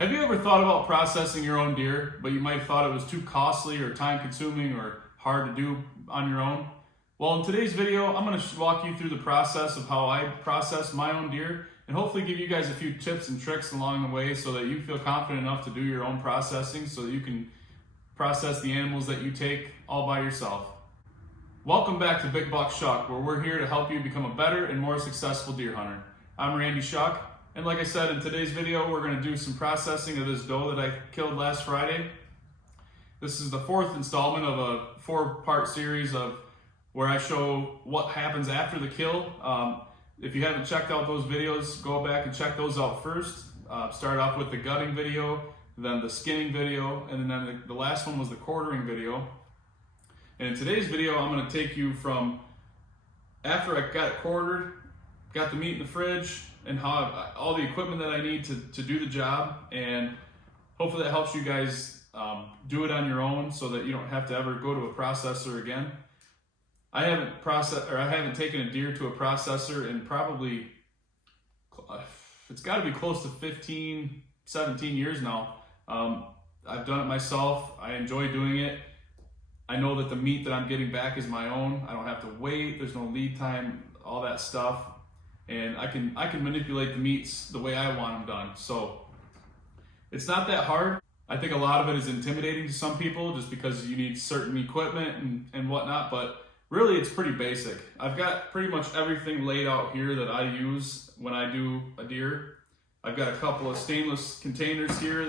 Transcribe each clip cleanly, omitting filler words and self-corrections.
Have you ever thought about processing your own deer, but you might have thought it was too costly or time consuming or hard to do on your own? Well, in today's video, I'm going to walk you through the process of how I process my own deer and hopefully give you guys a few tips and tricks along the way so that you feel confident enough to do your own processing so that you can process the animals that you take all by yourself. Welcome back to Big Buck Shuck, where we're here to help you become a better and more successful deer hunter. I'm Randy Shuck. And like I said, in today's video, we're going to do some processing of this doe that I killed last Friday. This is the fourth installment of a 4-part series of where I show what happens after the kill. If you haven't checked out those videos, go back and check those out first. Start off with the gutting video, then the skinning video, and then the last one was the quartering video. And in today's video, I'm going to take you from after I got it quartered, got the meat in the fridge, and how all the equipment that I need to do the job, and hopefully that helps you guys do it on your own so that you don't have to ever go to a processor again. I haven't taken a deer to a processor in probably, it's got to be close to 15, 17 years now. I've done it myself. I enjoy doing it. I know that the meat that I'm getting back is my own. I don't have to wait. There's no lead time, all that stuff. And I can manipulate the meats the way I want them done. So it's not that hard. I think a lot of it is intimidating to some people just because you need certain equipment and whatnot, but really it's pretty basic. I've got pretty much everything laid out here that I use when I do a deer. I've got a couple of stainless containers here,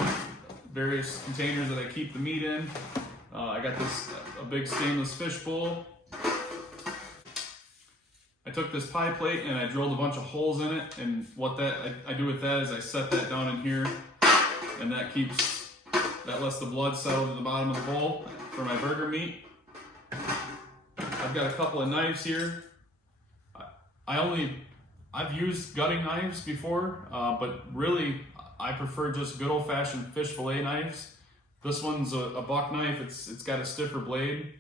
various containers that I keep the meat in. I got a big stainless fish bowl. I took this pie plate and I drilled a bunch of holes in it, and what I do with that is I set that down in here, and that lets the blood settle to the bottom of the bowl for my burger meat. I've got a couple of knives here. I've used gutting knives before, but really I prefer just good old-fashioned fish fillet knives. This one's a buck knife. It's got a stiffer blade.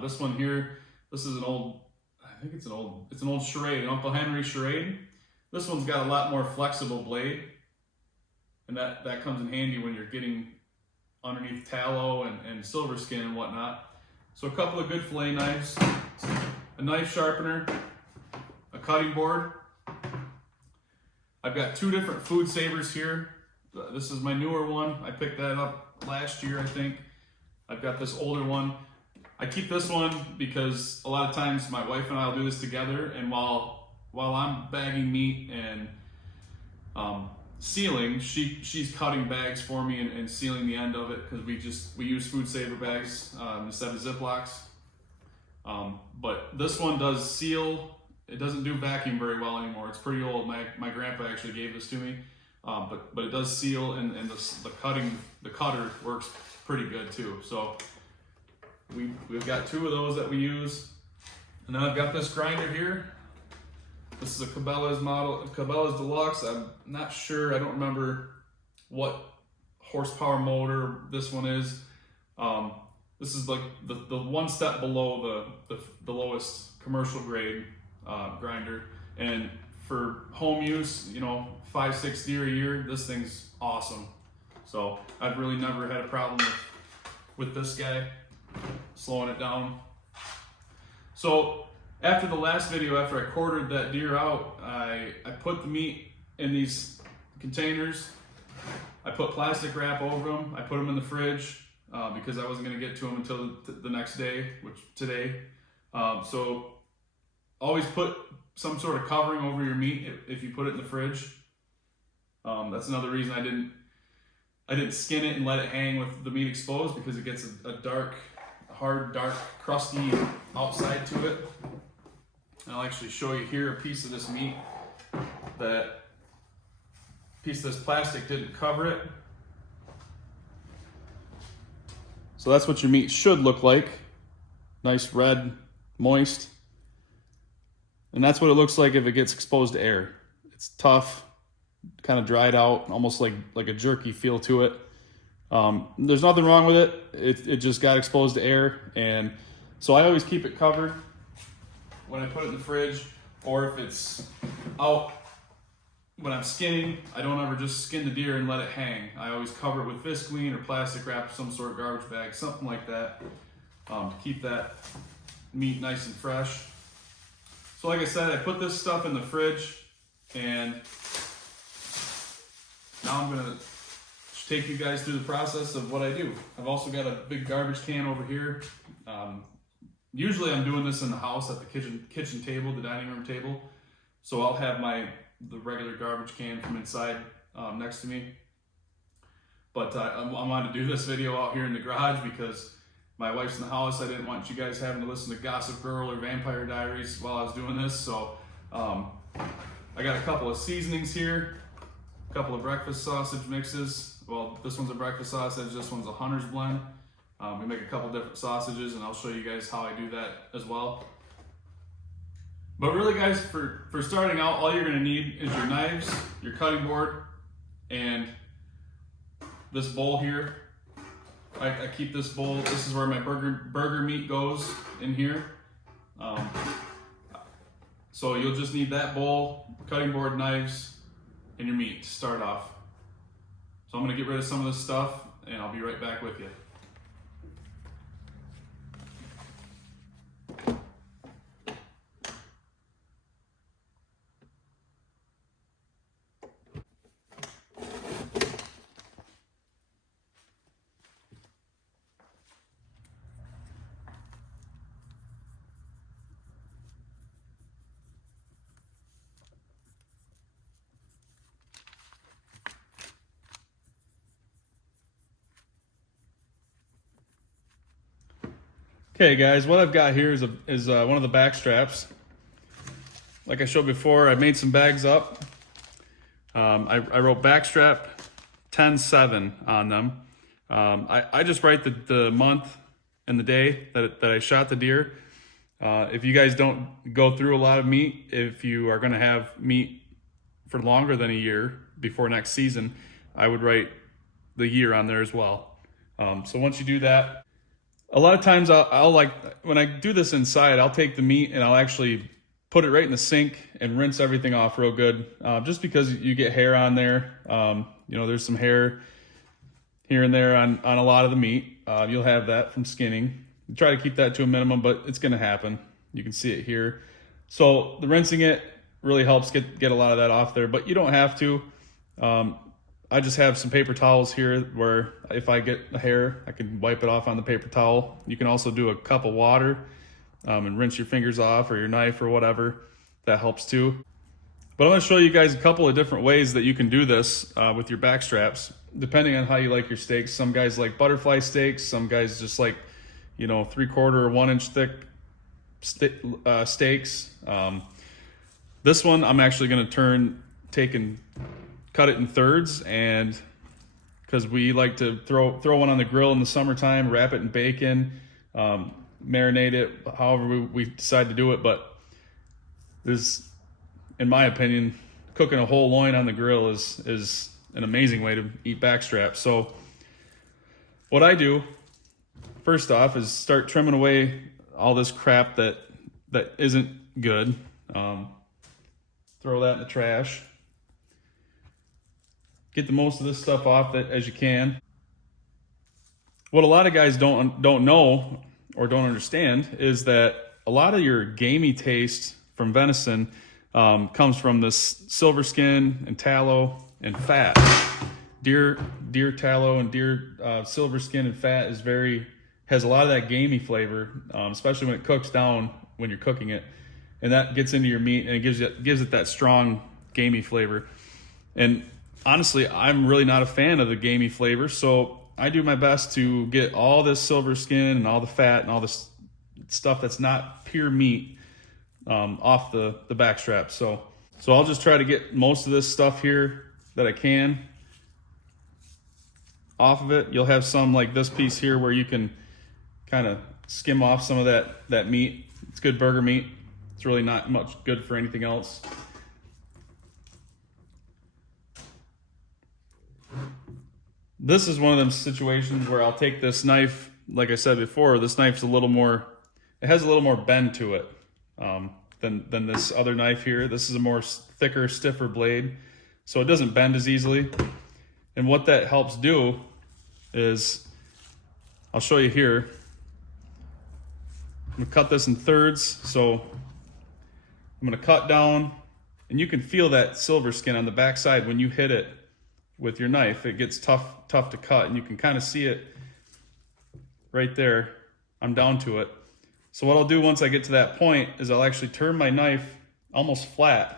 This one here, this is it's an old Schrade, an Uncle Henry Schrade. This one's got a lot more flexible blade, and that comes in handy when you're getting underneath tallow and silver skin and whatnot. So a couple of good fillet knives, a knife sharpener, a cutting board. I've got 2 different food savers here. This is my newer one. I picked that up last year, I think. I've got this older one. I keep this one because a lot of times my wife and I will do this together, and while I'm bagging meat and sealing, she's cutting bags for me and sealing the end of it, because we use food saver bags instead of Ziplocs. But this one does seal. It doesn't do vacuum very well anymore. It's pretty old. My grandpa actually gave this to me, but it does seal, and the cutter works pretty good too. So we've got 2 of those that we use. And then I've got this grinder here. This is a Cabela's model, Cabela's Deluxe. I'm not sure, I don't remember what horsepower motor this one is. This is like the one step below the lowest commercial grade grinder. And for home use, 5-6 deer a year, this thing's awesome. So I've really never had a problem with this guy. Slowing it down. So after the last video, after I quartered that deer out, I put the meat in these containers. I put plastic wrap over them. I put them in the fridge because I wasn't going to get to them until the next day, which today. So always put some sort of covering over your meat if you put it in the fridge. That's another reason I didn't skin it and let it hang with the meat exposed, because it gets a hard, dark, crusty outside to it. And I'll actually show you here a piece of this meat. That piece of this plastic didn't cover it. So that's what your meat should look like. Nice red, moist. And that's what it looks like if it gets exposed to air. It's tough, kind of dried out, almost like a jerky feel to it. There's nothing wrong with it. It just got exposed to air, and so I always keep it covered when I put it in the fridge, or if it's out when I'm skinning, I don't ever just skin the deer and let it hang. I always cover it with Visqueen or plastic wrap, some sort of garbage bag, something like that, to keep that meat nice and fresh. So like I said, I put this stuff in the fridge, and now I'm gonna take you guys through the process of what I do. I've also got a big garbage can over here. Usually I'm doing this in the house at the kitchen table, the dining room table. So I'll have the regular garbage can from inside next to me. But I wanted to do this video out here in the garage because my wife's in the house. I didn't want you guys having to listen to Gossip Girl or Vampire Diaries while I was doing this. So I got a couple of seasonings here, a couple of breakfast sausage mixes. Well, this one's a breakfast sausage, this one's a Hunter's blend. We make a couple different sausages, and I'll show you guys how I do that as well. But really guys, for starting out, all you're gonna need is your knives, your cutting board, and this bowl here. I keep this bowl, this is where my burger meat goes in here. So you'll just need that bowl, cutting board, knives, and your meat to start off. So I'm gonna get rid of some of this stuff, and I'll be right back with you. Okay guys, what I've got here is one of the back straps. Like I showed before, I made some bags up. I wrote backstrap 10-7 on them. I just write the month and the day that I shot the deer. If you guys don't go through a lot of meat, if you are gonna have meat for longer than a year before next season, I would write the year on there as well. So once you do that, a lot of times I'll like, when I do this inside, I'll take the meat and I'll actually put it right in the sink and rinse everything off real good. Just because you get hair on there. There's some hair here and there on a lot of the meat. You'll have that from skinning. Try to keep that to a minimum, but it's gonna happen. You can see it here. So the rinsing it really helps get a lot of that off there, but you don't have to. I just have some paper towels here where if I get a hair, I can wipe it off on the paper towel. You can also do a cup of water and rinse your fingers off, or your knife or whatever. That helps too. But I'm gonna show you guys a couple of different ways that you can do this with your back straps, depending on how you like your steaks. Some guys like butterfly steaks, some guys just like, 3/4 or 1 inch thick steaks. This one I'm actually gonna take and cut it in thirds, and because we like to throw one on the grill in the summertime, wrap it in bacon, marinate it however we decide to do it. But this, in my opinion, cooking a whole loin on the grill is an amazing way to eat backstrap. So what I do first off is start trimming away all this crap that isn't good. Throw that in the trash. Get the most of this stuff off that as you can. What a lot of guys don't know or don't understand is that a lot of your gamey taste from venison comes from this silver skin and tallow and fat. Deer tallow and deer silver skin and fat has a lot of that gamey flavor, especially when it cooks down when you're cooking it, and that gets into your meat and it gives it that strong gamey flavor. And honestly, I'm really not a fan of the gamey flavor, so I do my best to get all this silver skin and all the fat and all this stuff that's not pure meat off the back strap. So I'll just try to get most of this stuff here that I can off of it. You'll have some like this piece here where you can kind of skim off some of that meat. It's good burger meat. It's really not much good for anything else. This is one of them situations where I'll take this knife, like I said before, this knife's it has a little more bend to it than this other knife here. This is a more thicker, stiffer blade. so it doesn't bend as easily. And what that helps do is, I'll show you here. I'm gonna cut this in thirds. So I'm gonna cut down, and you can feel that silver skin on the back side when you hit it with your knife. It gets tough to cut, and you can kind of see it right there. I'm down to it. So what I'll do once I get to that point is I'll actually turn my knife almost flat,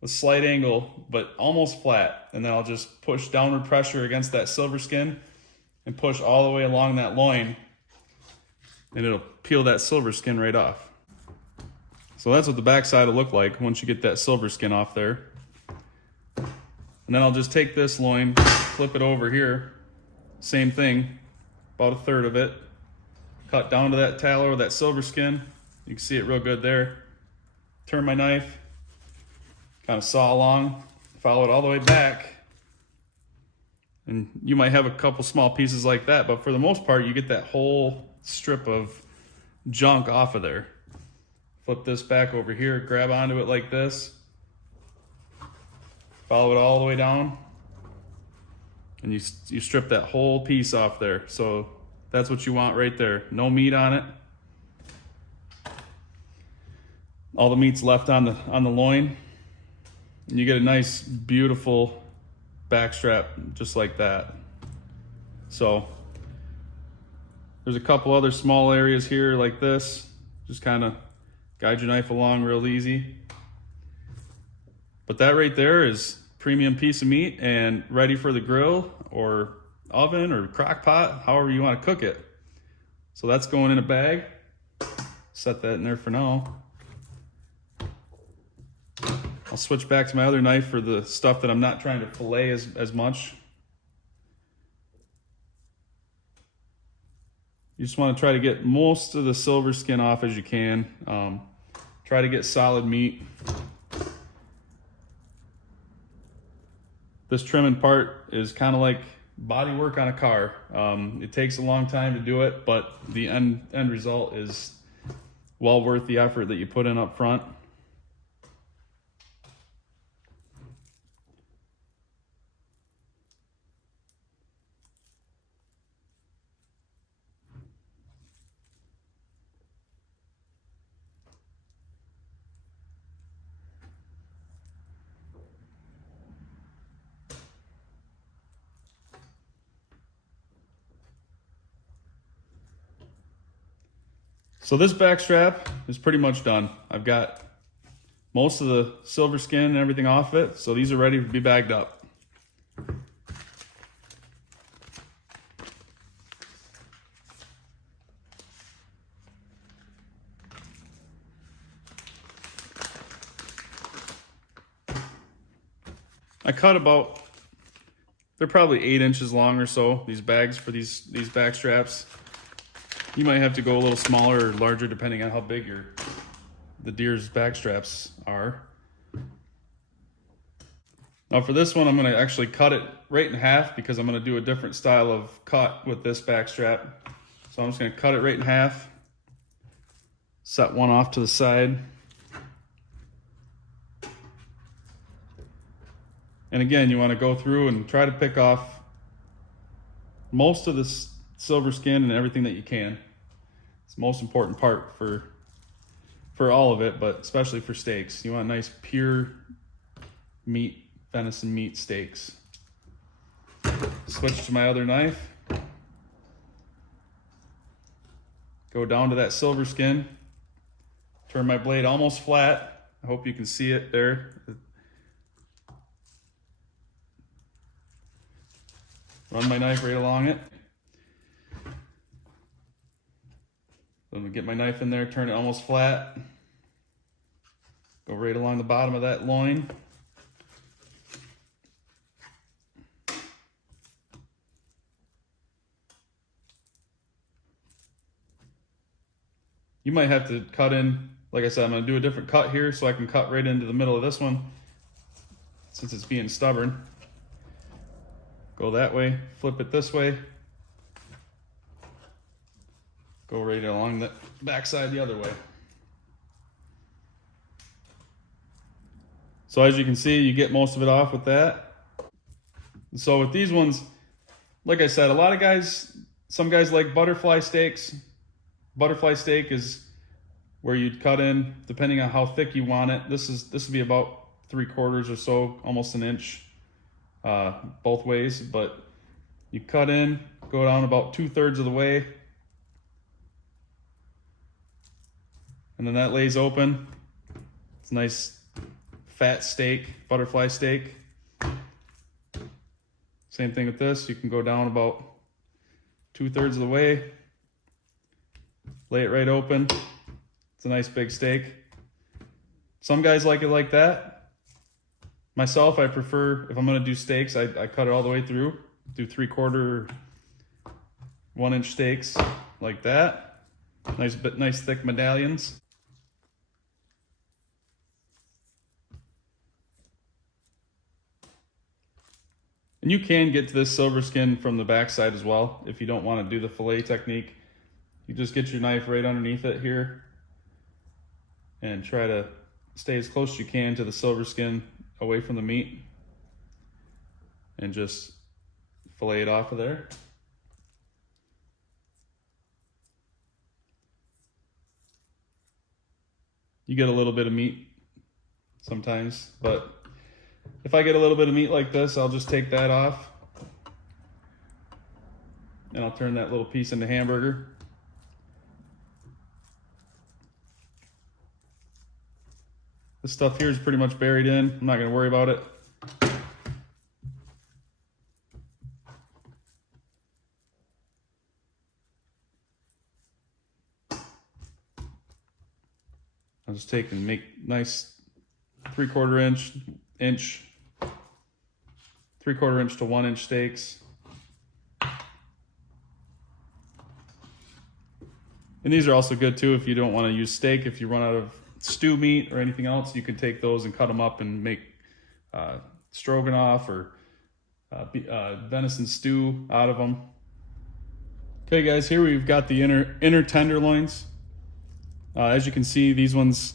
a slight angle, but almost flat. And then I'll just push downward pressure against that silver skin and push all the way along that loin, and it'll peel that silver skin right off. So that's what the back side will look like once you get that silver skin off there. And then I'll just take this loin, flip it over here, same thing, about a third of it, cut down to that tallow or that silver skin. You can see it real good there. Turn my knife, kind of saw along, follow it all the way back. And you might have a couple small pieces like that, but for the most part, you get that whole strip of junk off of there. Flip this back over here, grab onto it like this, follow it all the way down, and you strip that whole piece off there. So that's what you want right there. No meat on it. All the meat's left on the loin, and you get a nice, beautiful back strap just like that. So there's a couple other small areas here like this. Just kind of guide your knife along real easy. But that right there is premium piece of meat and ready for the grill or oven or crock pot, however you want to cook it. So that's going in a bag. Set that in there for now. I'll switch back to my other knife for the stuff that I'm not trying to fillet as much. You just want to try to get most of the silver skin off as you can. Try to get solid meat. This trimming part is kind of like body work on a car. It takes a long time to do it, but the end result is well worth the effort that you put in up front. So this back strap is pretty much done. I've got most of the silver skin and everything off it, so these are ready to be bagged up. I cut about, they're probably 8 inches long or so, these bags for these back straps. You might have to go a little smaller or larger depending on how big the deer's back straps are. Now for this one, I'm going to actually cut it right in half because I'm going to do a different style of cut with this back strap. So I'm just going to cut it right in half, set one off to the side. And again, you want to go through and try to pick off most of the silver skin and everything that you can. It's the most important part for all of it, but especially for steaks. You want nice pure meat, venison meat steaks. Switch to my other knife. Go down to that silver skin. Turn my blade almost flat. I hope you can see it there. Run my knife right along it. I'm gonna get my knife in there, turn it almost flat. Go right along the bottom of that loin. You might have to cut in, like I said, I'm gonna do a different cut here so I can cut right into the middle of this one since it's being stubborn. Go that way, flip it this way. Go right along the backside the other way. So So as you can see, you get most of it off with that. So with these ones, like I said, a lot of guys, some guys like butterfly steaks. Butterfly steak is where you'd cut in, depending on how thick you want it. This would be about 3/4 or so, almost an inch, both ways. But you cut in, go down about 2/3 of the way, and then that lays open. It's a nice fat steak, butterfly steak. Same thing with this. You can go down about 2/3 of the way, lay it right open. It's a nice big steak. Some guys like it like that. Myself, I prefer, if I'm gonna do steaks, I cut it all the way through. Do 3/4, 1-inch steaks like that. Nice thick medallions. And you can get to this silver skin from the backside as well if you don't want to do the fillet technique. You just get your knife right underneath it here and try to stay as close as you can to the silver skin away from the meat and just fillet it off of there. You get a little bit of meat sometimes, but if I get a little bit of meat like this, I'll just take that off and I'll turn that little piece into hamburger. This stuff here is pretty much buried in. I'm not going to worry about it. I'll just take and make nice 3/4 inch, 3/4 inch to 1-inch steaks. And these are also good too if you don't want to use steak. If you run out of stew meat or anything else, you can take those and cut them up and make stroganoff or venison stew out of them. Okay guys, here we've got the inner tenderloins. As you can see, these ones,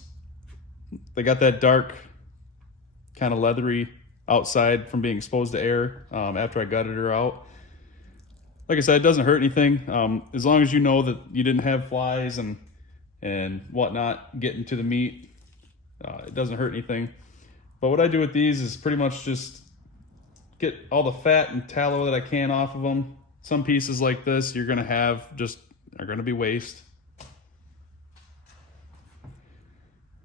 they got that dark kind of leathery outside from being exposed to air after I gutted her out. Like I said, it doesn't hurt anything. As long as you know that you didn't have flies and whatnot getting to the meat, it doesn't hurt anything. But what I do with these is pretty much just get all the fat and tallow that I can off of them. Some pieces like this you're gonna have just are gonna be waste.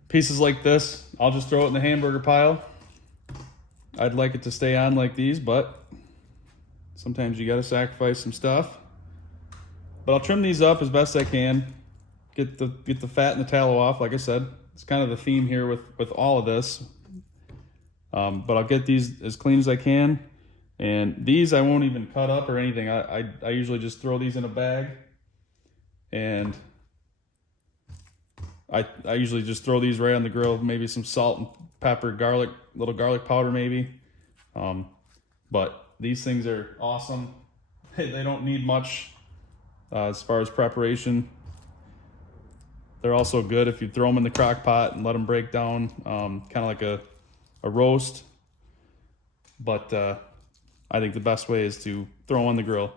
Pieces like this, I'll just throw it in the hamburger pile. I'd like it to stay on like these, but sometimes you gotta sacrifice some stuff. But I'll trim these up as best I can. Get the fat and the tallow off. Like I said, it's kind of the theme here with all of this. But I'll get these as clean as I can. And these I won't even cut up or anything. I usually just throw these in a bag. And I usually just throw these right on the grill. Maybe some salt and pepper, garlic, little garlic powder maybe. But these things are awesome. They don't need much as far as preparation. They're also good if you throw them in the crock pot and let them break down, kind of like a roast. But I think the best way is to throw them on the grill.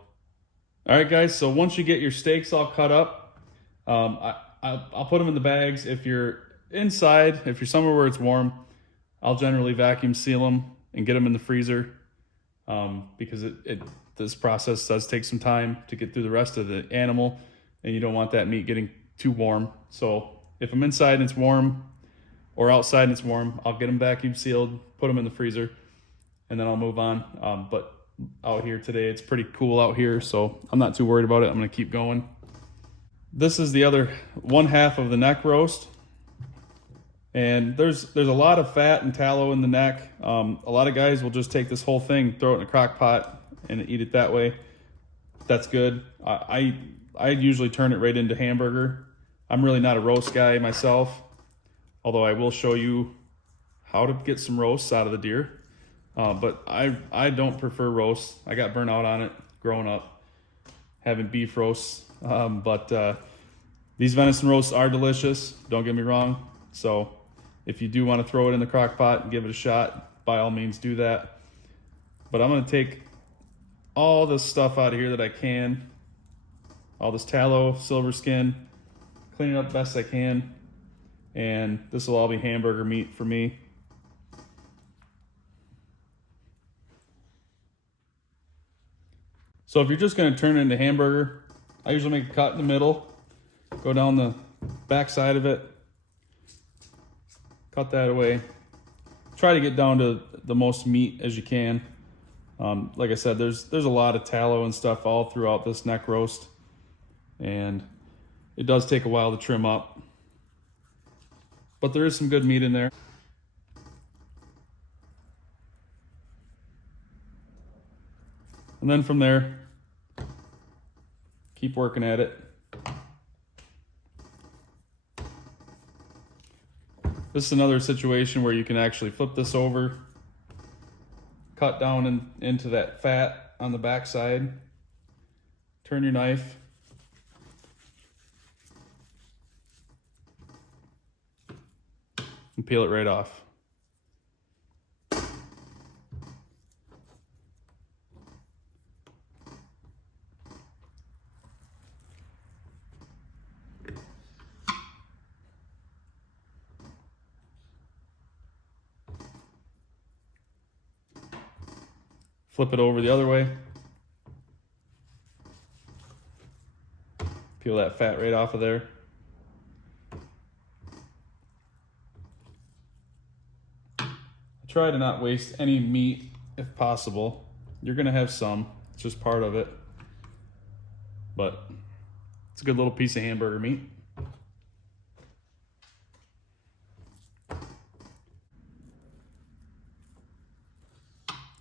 All right, guys, so once you get your steaks all cut up, I'll put them in the bags. If you're inside, if you're somewhere where it's warm, I'll generally vacuum seal them and get them in the freezer because this process does take some time to get through the rest of the animal, and you don't want that meat getting too warm. So if I'm inside and it's warm or outside and it's warm, I'll get them vacuum sealed, put them in the freezer, and then I'll move on. But out here today, it's pretty cool out here, so I'm not too worried about it. I'm gonna keep going. This is the other one half of the neck roast. And there's a lot of fat and tallow in the neck. A lot of guys will just take this whole thing, throw it in a crock pot and eat it that way. That's good. I usually turn it right into hamburger. I'm really not a roast guy myself, although I will show you how to get some roasts out of the deer. But I don't prefer roasts. I got burnt out on it growing up, having beef roasts. But these venison roasts are delicious, don't get me wrong. So If you do want to throw it in the crock pot and give it a shot, by all means do that. But I'm going to take all this stuff out of here that I can, all this tallow, silver skin, clean it up best I can, and this will all be hamburger meat for me. So if you're just going to turn it into hamburger, I usually make a cut in the middle, go down the back side of it, cut that away. Try to get down to the most meat as you can. Like I said, there's a lot of tallow and stuff all throughout this neck roast, and it does take a while to trim up, but there is some good meat in there. And then from there, keep working at it. This is another situation where you can actually flip this over, cut down into that fat on the back side, turn your knife, and peel it right off. Flip it over the other way. Peel that fat right off of there. Try to not waste any meat if possible. You're gonna have some, it's just part of it. But it's a good little piece of hamburger meat.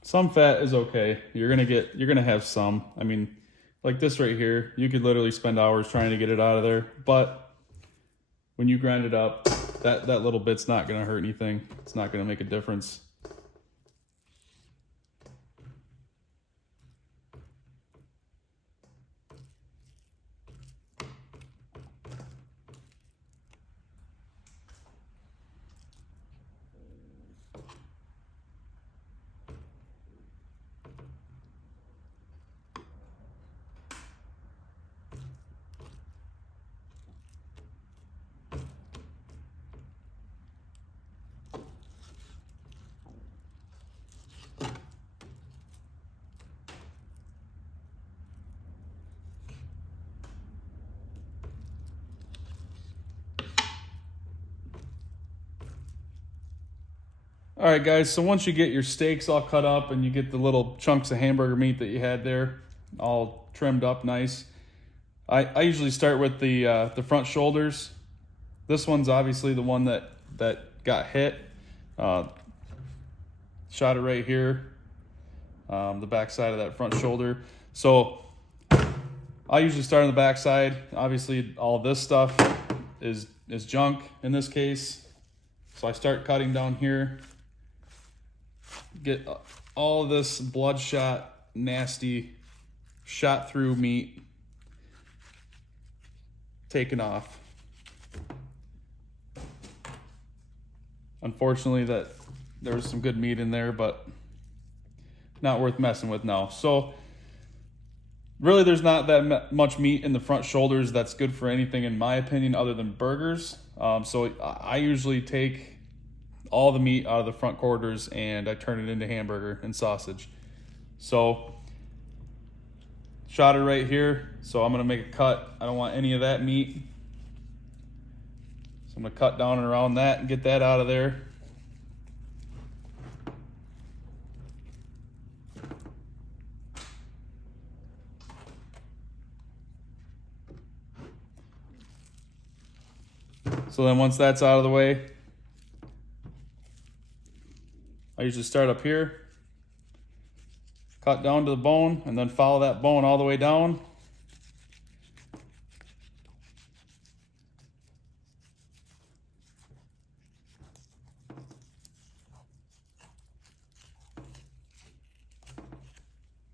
Some fat is okay. You're gonna have some. I mean, like this right here, you could literally spend hours trying to get it out of there, but when you grind it up, that little bit's not gonna hurt anything. It's not gonna make a difference. All right, guys, so once you get your steaks all cut up and you get the little chunks of hamburger meat that you had there all trimmed up nice, I usually start with the front shoulders. This one's obviously the one that got hit. Shot it right here, the back side of that front shoulder. So I usually start on the back side. Obviously, all this stuff is junk in this case. So I start cutting down here. Get all of this bloodshot, nasty, shot through meat taken off. Unfortunately, there was some good meat in there, but not worth messing with now. So really, there's not that much meat in the front shoulders that's good for anything, in my opinion, other than burgers. So I usually take all the meat out of the front quarters and I turn it into hamburger and sausage. So shot it right here. So I'm gonna make a cut. I don't want any of that meat. So I'm gonna cut down and around that and get that out of there. So then once that's out of the way, I usually start up here, cut down to the bone, and then follow that bone all the way down.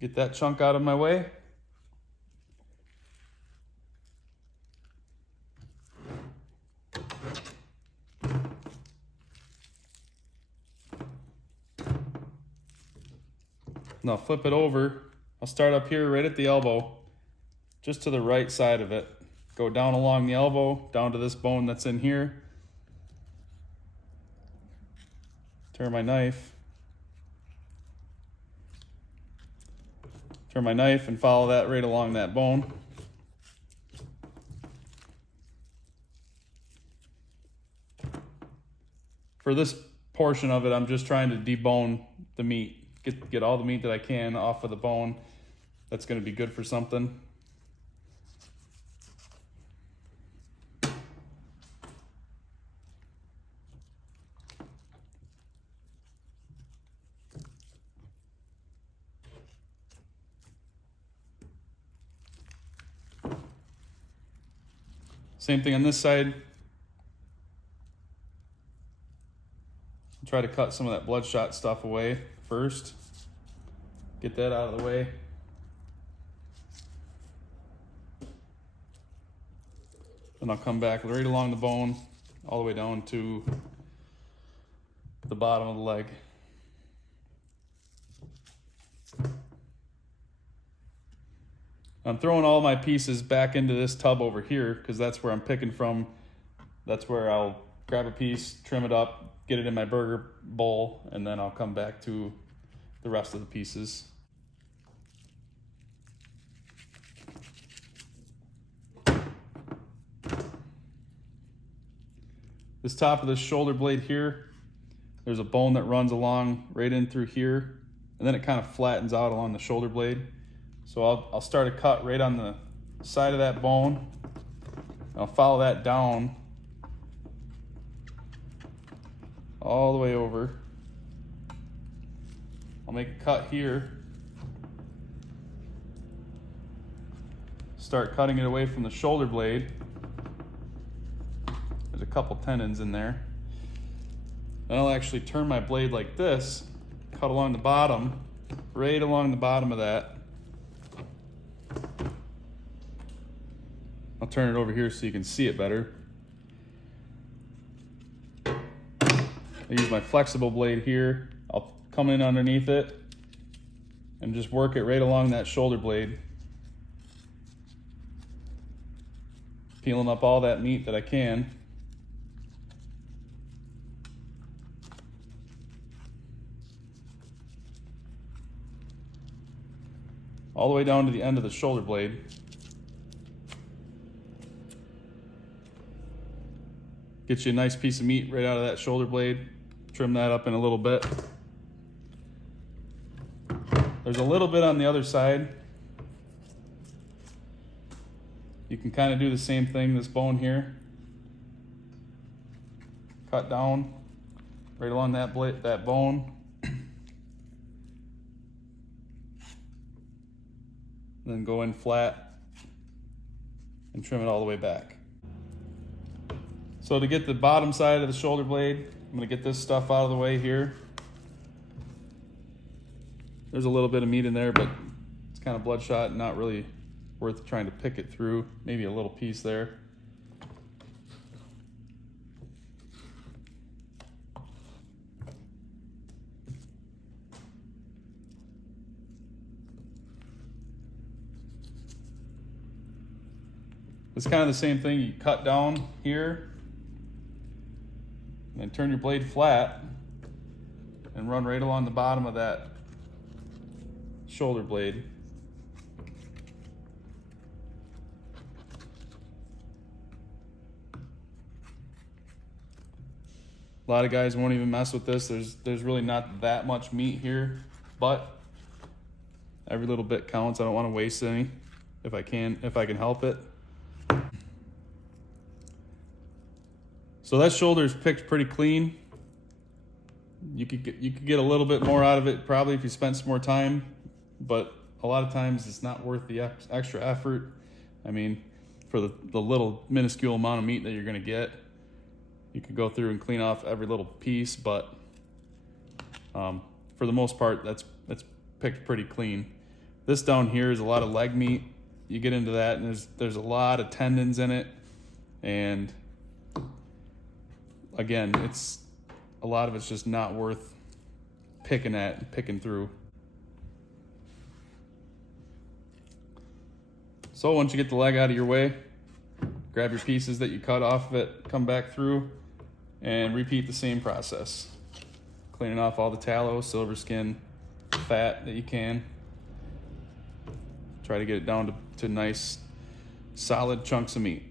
Get that chunk out of my way. And I'll flip it over. I'll start up here right at the elbow, just to the right side of it. Go down along the elbow, down to this bone that's in here. Turn my knife. Turn my knife and follow that right along that bone. For this portion of it, I'm just trying to debone the meat. Get all the meat that I can off of the bone. That's going to be good for something. Same thing on this side. Try to cut some of that bloodshot stuff away first. Get that out of the way. Then I'll come back right along the bone, all the way down to the bottom of the leg. I'm throwing all my pieces back into this tub over here because that's where I'm picking from. That's where I'll grab a piece, trim it up, get it in my burger bowl, and then I'll come back to the rest of the pieces. This top of this shoulder blade here, there's a bone that runs along right in through here, and then it kind of flattens out along the shoulder blade. So I'll start a cut right on the side of that bone. I'll follow that down all the way over. I'll make a cut here. Start cutting it away from the shoulder blade. There's a couple tendons in there. Then I'll actually turn my blade like this, cut along the bottom, right along the bottom of that. I'll turn it over here so you can see it better. I use my flexible blade here. I'll come in underneath it and just work it right along that shoulder blade, peeling up all that meat that I can. All the way down to the end of the shoulder blade. Get you a nice piece of meat right out of that shoulder blade. Trim that up in a little bit. There's a little bit on the other side. You can kind of do the same thing, this bone here. Cut down right along that blade, that bone. Then go in flat and trim it all the way back. So to get the bottom side of the shoulder blade, I'm gonna get this stuff out of the way here. There's a little bit of meat in there, but it's kind of bloodshot, not really worth trying to pick it through. Maybe a little piece there. It's kind of the same thing. You cut down here and then turn your blade flat and run right along the bottom of that shoulder blade. A lot of guys won't even mess with this. There's really not that much meat here, but every little bit counts. I don't want to waste any if I can help it. So that shoulder is picked pretty clean. You could get a little bit more out of it probably if you spent some more time, but a lot of times it's not worth the extra effort. I mean, for the little minuscule amount of meat that you're gonna get, you could go through and clean off every little piece, but for the most part, that's picked pretty clean. This down here is a lot of leg meat. You get into that, and there's a lot of tendons in it, and again, a lot of it's just not worth picking through. So once you get the leg out of your way, grab your pieces that you cut off of it, come back through, and repeat the same process. Cleaning off all the tallow, silver skin, fat that you can. Try to get it down to nice, solid chunks of meat.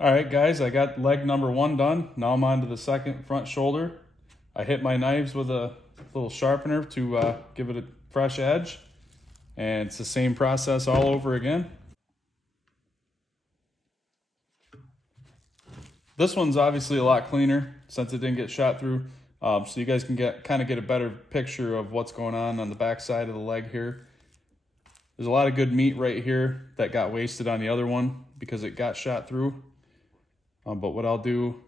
All right, guys, I got leg number 1 done. Now I'm on to the second front shoulder. I hit my knives with a little sharpener to give it a fresh edge. And it's the same process all over again. This one's obviously a lot cleaner since it didn't get shot through. So you guys can kind of get a better picture of what's going on the back side of the leg here. There's a lot of good meat right here that got wasted on the other one because it got shot through. But what I'll do,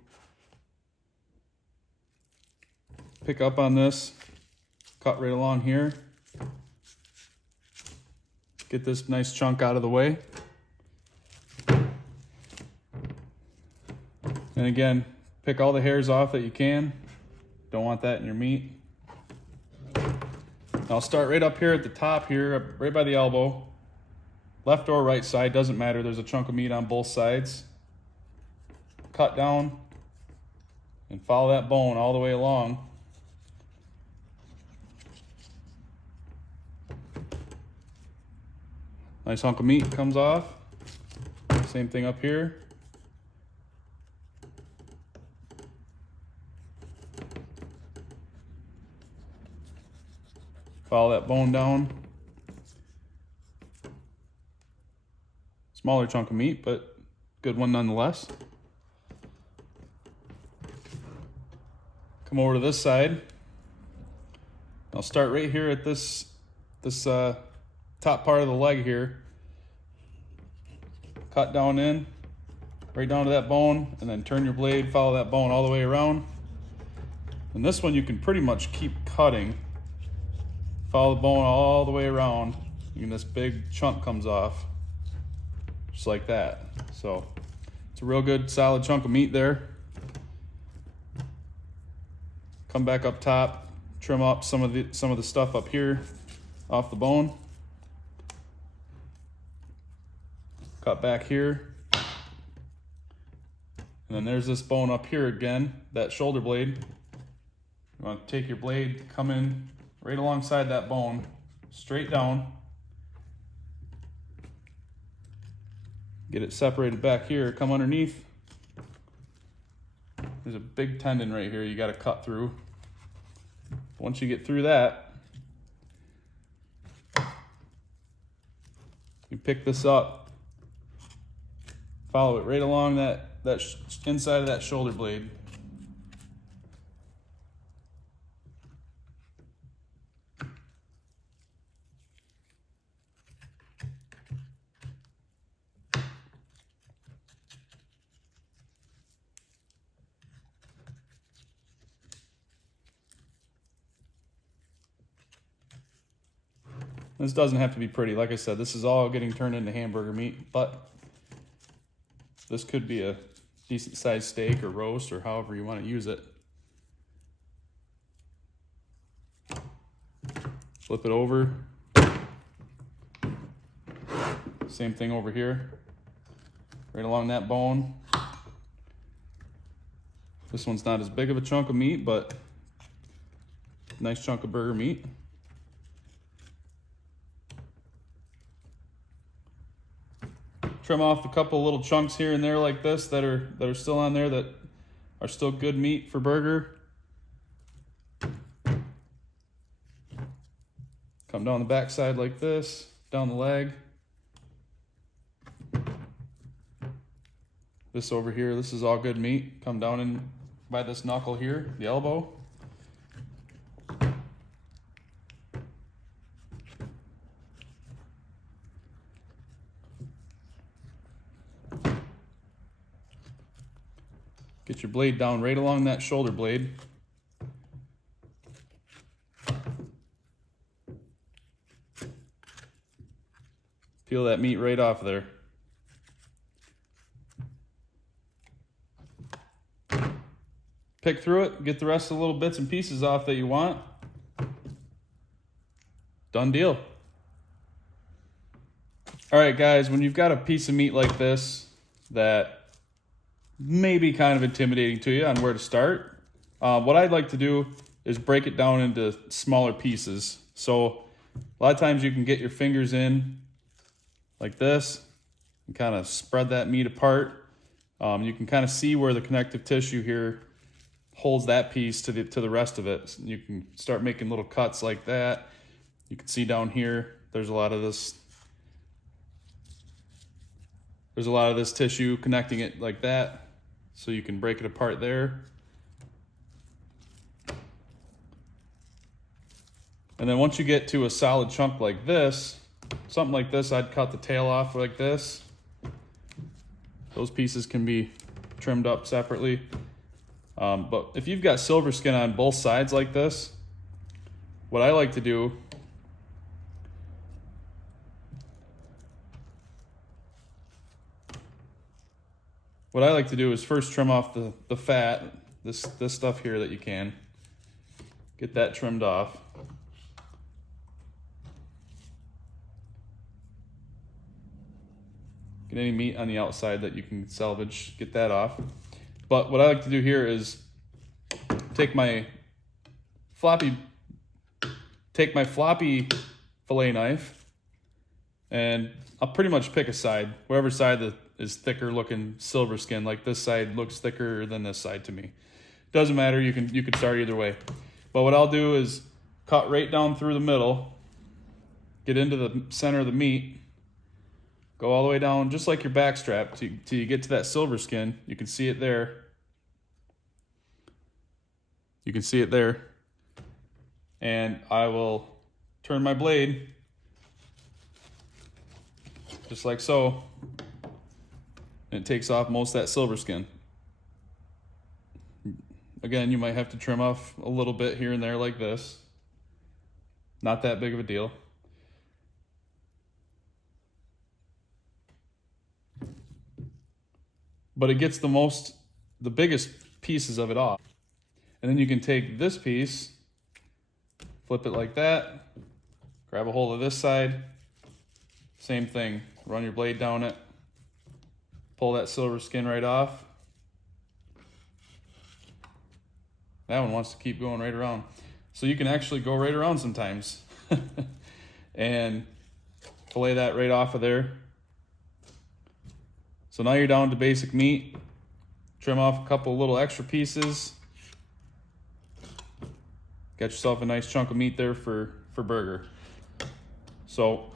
pick up on this, cut right along here, get this nice chunk out of the way. And again, pick all the hairs off that you can. Don't want that in your meat. I'll start right up here at the top here, right by the elbow. Left or right side, doesn't matter. There's a chunk of meat on both sides. Cut down and follow that bone all the way along. Nice hunk of meat comes off. Same thing up here. Follow that bone down. Smaller chunk of meat, but good one nonetheless. Come over to this side. I'll start right here at this top part of the leg here. Cut down in, right down to that bone, and then turn your blade, follow that bone all the way around. And this one you can pretty much keep cutting. Follow the bone all the way around, and this big chunk comes off, just like that. So it's a real good solid chunk of meat there. Come back up top, trim up some of the stuff up here off the bone. Cut back here. And then there's this bone up here again, that shoulder blade. You want to take your blade, come in right alongside that bone, straight down. Get it separated back here, come underneath. There's a big tendon right here you got to cut through. Once you get through that, you pick this up, follow it right along that inside of that shoulder blade. This doesn't have to be pretty. Like I said, this is all getting turned into hamburger meat, but this could be a decent sized steak or roast or however you want to use it. Flip it over. Same thing over here. Right along that bone. This one's not as big of a chunk of meat, but nice chunk of burger meat. Trim off a couple little chunks here and there like this that are still on there that are still good meat for burger. Come down the back side like this, down the leg. This over here, this is all good meat. Come down in by this knuckle here, the elbow. Get your blade down right along that shoulder blade. Peel that meat right off there. Pick through it, get the rest of the little bits and pieces off that you want. Done deal. All right, guys, when you've got a piece of meat like this that may be kind of intimidating to you on where to start, what I'd like to do is break it down into smaller pieces. So a lot of times you can get your fingers in like this and kind of spread that meat apart. You can kind of see where the connective tissue here holds that piece to the rest of it. So you can start making little cuts like that. You can see down here, there's a lot of this tissue connecting it like that. So you can break it apart there. And then once you get to a solid chunk like this, something like this, I'd cut the tail off like this. Those pieces can be trimmed up separately. But if you've got silver skin on both sides like this, what I like to do is first trim off the fat, this stuff here that you can. Get that trimmed off. Get any meat on the outside that you can salvage, get that off. But what I like to do here is take my floppy fillet knife, and I'll pretty much pick a side, whatever side that is thicker looking silver skin. Like this side looks thicker than this side to me. Doesn't matter, you can start either way. But what I'll do is cut right down through the middle, get into the center of the meat, go all the way down just like your back strap till you get to that silver skin. You can see it there. You can see it there. And I will turn my blade just like so. And it takes off most of that silver skin. Again, you might have to trim off a little bit here and there like this. Not that big of a deal. But it gets the biggest pieces of it off. And then you can take this piece, flip it like that, grab a hold of this side, same thing, run your blade down it, pull that silver skin right off. That one wants to keep going right around. So you can actually go right around sometimes and fillet that right off of there. So now you're down to basic meat. Trim off a couple little extra pieces. Got yourself a nice chunk of meat there for burger. So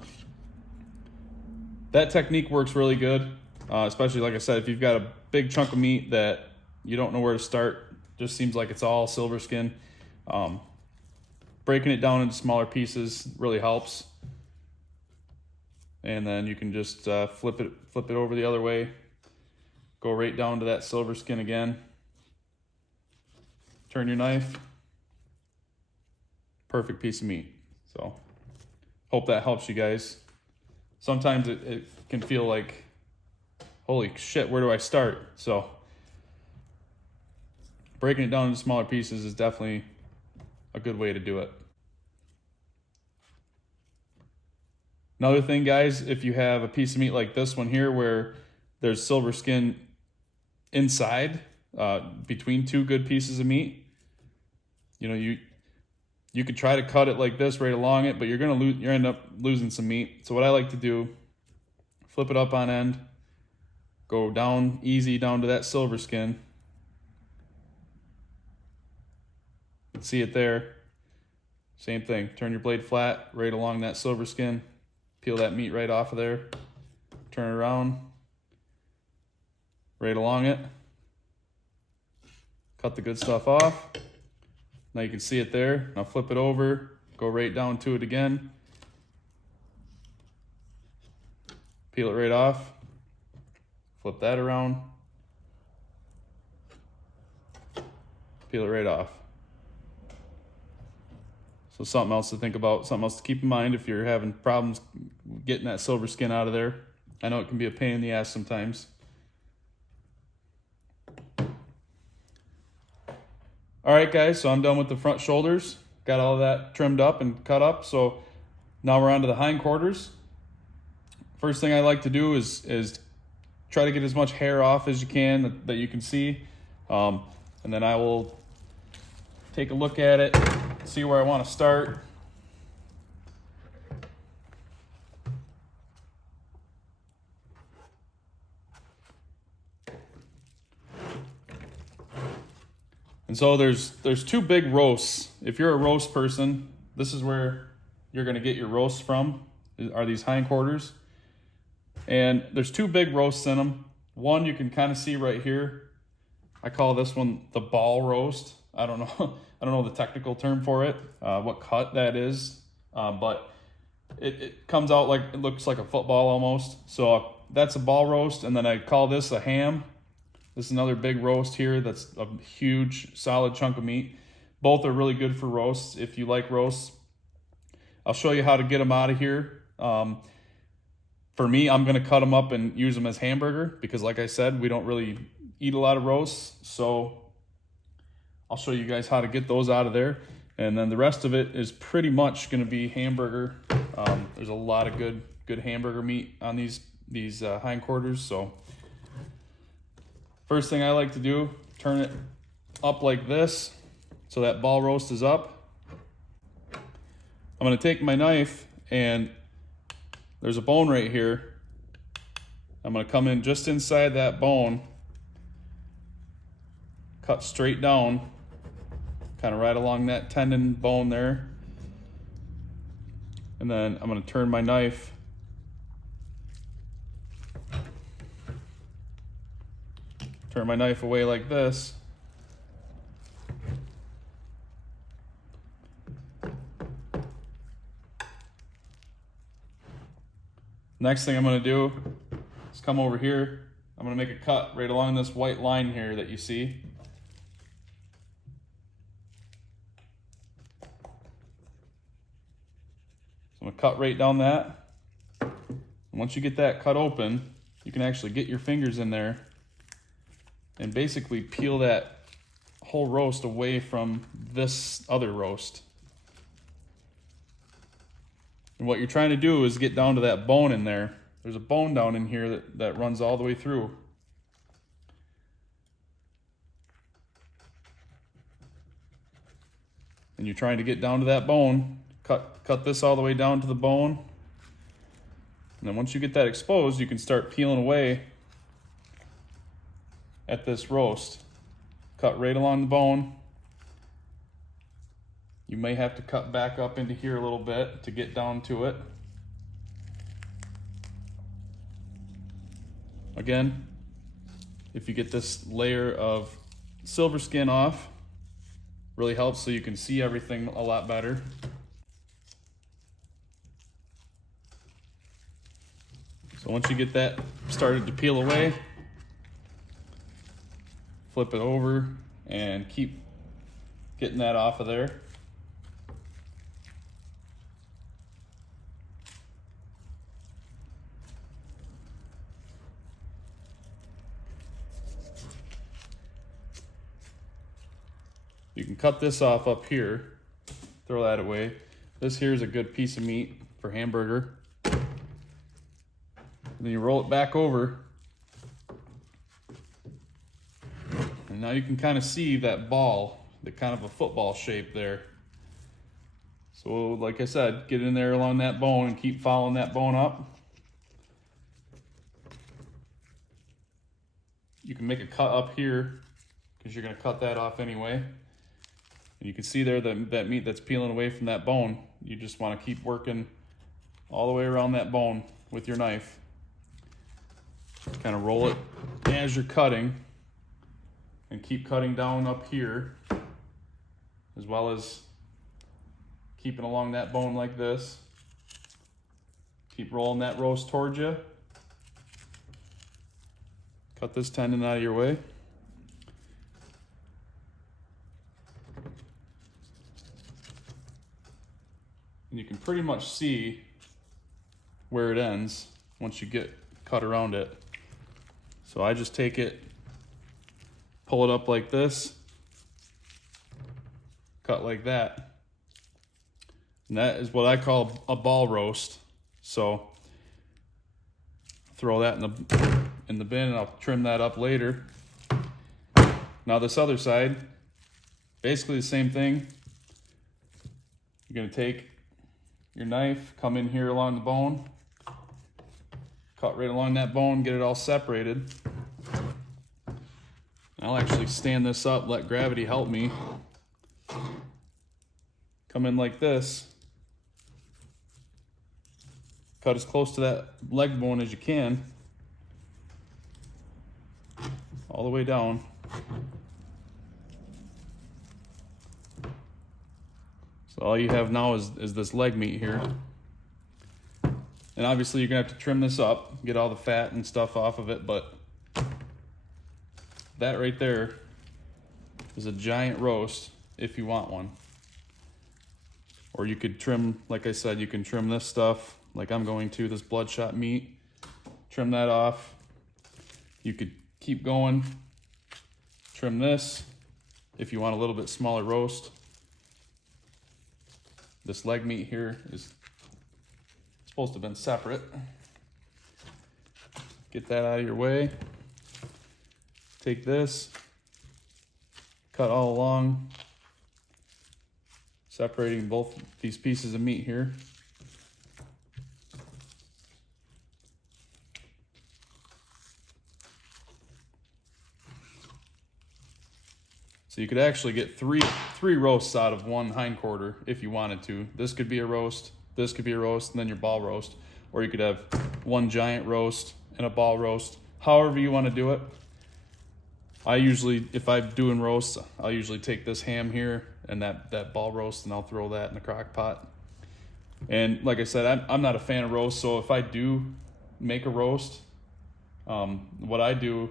that technique works really good, especially like I said, if you've got a big chunk of meat that you don't know where to start, just seems like it's all silver skin. Breaking it down into smaller pieces really helps. And then you can just flip it over the other way. Go right down to that silver skin again. Turn your knife. Perfect piece of meat. So hope that helps you guys. Sometimes it can feel like, holy shit, where do I start? So breaking it down into smaller pieces is definitely a good way to do it. Another thing, guys, if you have a piece of meat like this one here where there's silver skin inside, between two good pieces of meat, you could try to cut it like this right along it, but you're end up losing some meat. So what I like to do, flip it up on end, go down easy down to that silver skin. You can see it there. Same thing, turn your blade flat right along that silver skin. Peel that meat right off of there, turn it around, right along it, cut the good stuff off. Now you can see it there. Now flip it over, go right down to it again, peel it right off, flip that around, peel it right off. So something else to think about, something else to keep in mind if you're having problems getting that silver skin out of there. I know it can be a pain in the ass sometimes. All right, guys, so I'm done with the front shoulders. Got all that trimmed up and cut up. So Now we're on to the hindquarters. First thing I like to do is try to get as much hair off as you can that you can see. And then I will take a look at it, see where I want to start. And so there's two big roasts. If you're a roast person, this is where you're going to get your roasts from, are these hindquarters. And there's two big roasts in them. One you can kind of see right here. I call this one the ball roast. I don't know the technical term for it, what cut that is, but it comes out like, it looks like a football almost. So that's a ball roast. And then I call this a ham. This is another big roast here. That's a huge, solid chunk of meat. Both are really good for roasts if you like roasts. I'll show you how to get them out of here. For me, I'm going to cut them up and use them as hamburger because, like I said, we don't really eat a lot of roasts. So I'll show you guys how to get those out of there. And then the rest of it is pretty much going to be hamburger. There's a lot of good hamburger meat on these hindquarters. So first thing I like to do, turn it up like this so that ball roast is up. I'm going to take my knife, and there's a bone right here. I'm going to come in just inside that bone, cut straight down, kind of right along that tendon bone there. And then I'm going to turn my knife away like this. Next thing I'm going to do is come over here. I'm going to make a cut right along this white line here that you see. So I'm going to cut right down that. And once you get that cut open, you can actually get your fingers in there and basically peel that whole roast away from this other roast. And what you're trying to do is get down to that bone in there. There's a bone down in here that runs all the way through. And you're trying to get down to that bone, cut this all the way down to the bone. And then once you get that exposed, you can start peeling away at this roast. Cut right along the bone. You may have to cut back up into here a little bit to get down to it. Again, if you get this layer of silver skin off, really helps so you can see everything a lot better. So once you get that started to peel away, flip it over and keep getting that off of there. You can cut this off up here, throw that away. This here is a good piece of meat for hamburger. Then you roll it back over. And now you can kind of see that ball, the kind of a football shape there. So like I said, get in there along that bone and keep following that bone up. You can make a cut up here because you're going to cut that off anyway. And you can see there that meat that's peeling away from that bone. You just want to keep working all the way around that bone with your knife. Kind of roll it as you're cutting and keep cutting down up here, as well as keeping along that bone like this. Keep rolling that roast towards you. Cut this tendon out of your way. And you can pretty much see where it ends once you get cut around it. So I just take it, pull it up like this, cut like that. And that is what I call a ball roast. So throw that in the bin, and I'll trim that up later. Now this other side, basically the same thing. You're gonna take your knife, come in here along the bone, cut right along that bone, get it all separated. I'll actually stand this up, let gravity help me. Come in like this. Cut as close to that leg bone as you can. All the way down. So all you have now is this leg meat here. And obviously you're gonna have to trim this up, get all the fat and stuff off of it, but that right there is a giant roast if you want one. Or you could trim, like I said, you can trim this stuff, like I'm going to, this bloodshot meat. Trim that off. You could keep going. Trim this if you want a little bit smaller roast. This leg meat here is supposed to have been separate. Get that out of your way. Take this, cut all along, separating both these pieces of meat here. So you could actually get three roasts out of one hindquarter if you wanted to. This could be a roast, this could be a roast, and then your ball roast. Or you could have one giant roast and a ball roast, however you want to do it. I usually, if I'm doing roasts, I'll usually take this ham here and that ball roast, and I'll throw that in the crock pot. And like I said, I'm not a fan of roast, so if I do make a roast, what I do,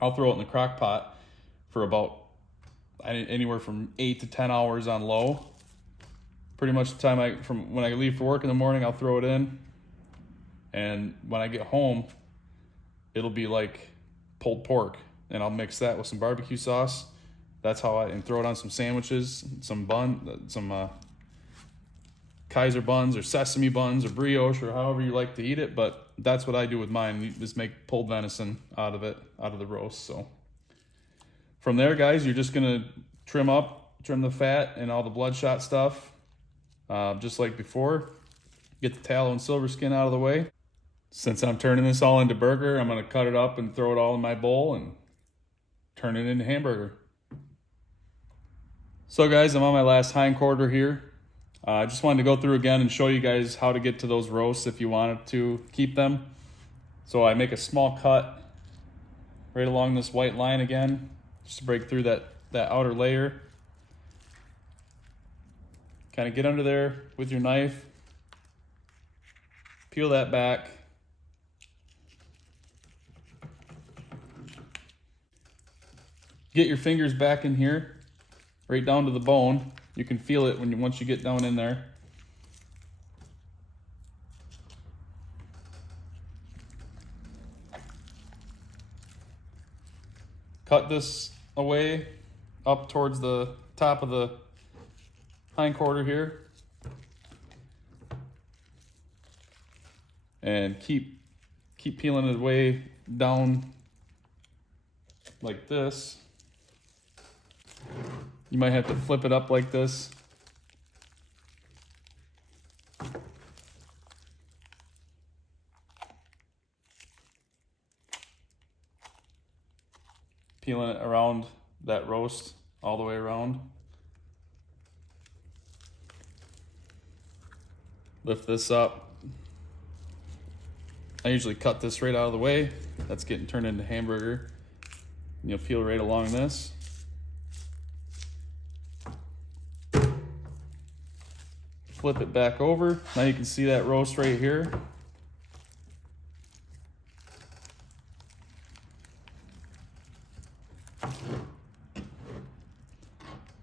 I'll throw it in the crock pot for about anywhere from 8 to 10 hours on low. Pretty much the time from when I leave for work in the morning, I'll throw it in, and when I get home, it'll be like pulled pork. And I'll mix that with some barbecue sauce. That's how and throw it on some sandwiches, some Kaiser buns or sesame buns or brioche or however you like to eat it. But that's what I do with mine. You just make pulled venison out of it, out of the roast. So from there, guys, you're just gonna trim the fat and all the bloodshot stuff, just like before. Get the tallow and silver skin out of the way. Since I'm turning this all into burger, I'm gonna cut it up and throw it all in my bowl and turn it into hamburger. So guys, I'm on my last hindquarter here. I just wanted to go through again and show you guys how to get to those roasts if you wanted to keep them. So I make a small cut right along this white line again, just to break through that outer layer. Kind of get under there with your knife, peel that back. Get your fingers back in here, right down to the bone. You can feel it once you get down in there. Cut this away up towards the top of the hindquarter here. And keep peeling it away down like this. You might have to flip it up like this. Peeling it around that roast all the way around. Lift this up. I usually cut this right out of the way. That's getting turned into hamburger. And you'll peel right along this. Flip it back over. Now you can see that roast right here.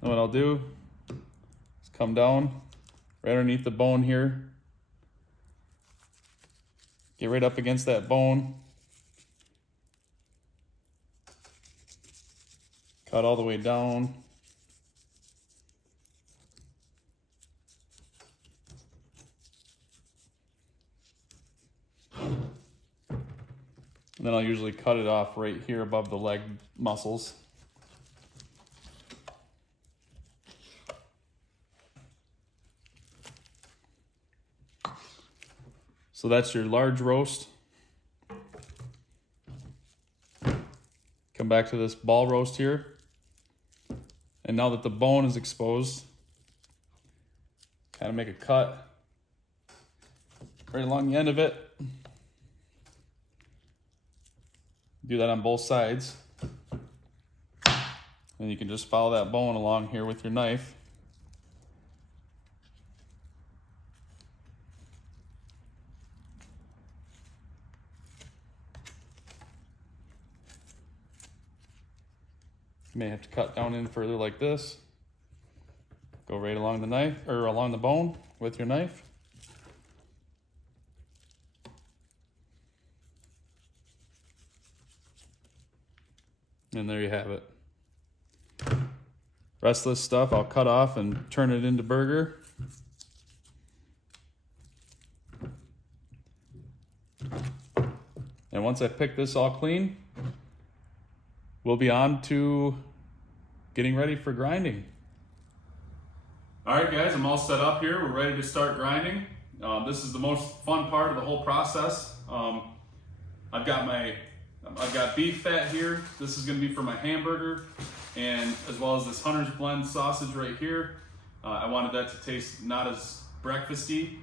And what I'll do is come down right underneath the bone here. Get right up against that bone. Cut all the way down. Then I'll usually cut it off right here above the leg muscles. So that's your large roast. Come back to this ball roast here. And now that the bone is exposed, kind of make a cut right along the end of it. Do that on both sides. And you can just follow that bone along here with your knife. You may have to cut down in further like this. Go right along the knife, or along the bone with your knife. And there you have it. Rest of this stuff I'll cut off and turn it into burger. And once I pick this all clean, we'll be on to getting ready for grinding. All right, guys, I'm all set up here. We're ready to start grinding. This is the most fun part of the whole process. I've got beef fat here. This is going to be for my hamburger, and as well as this Hunter's Blend sausage right here. I wanted that to taste not as breakfasty.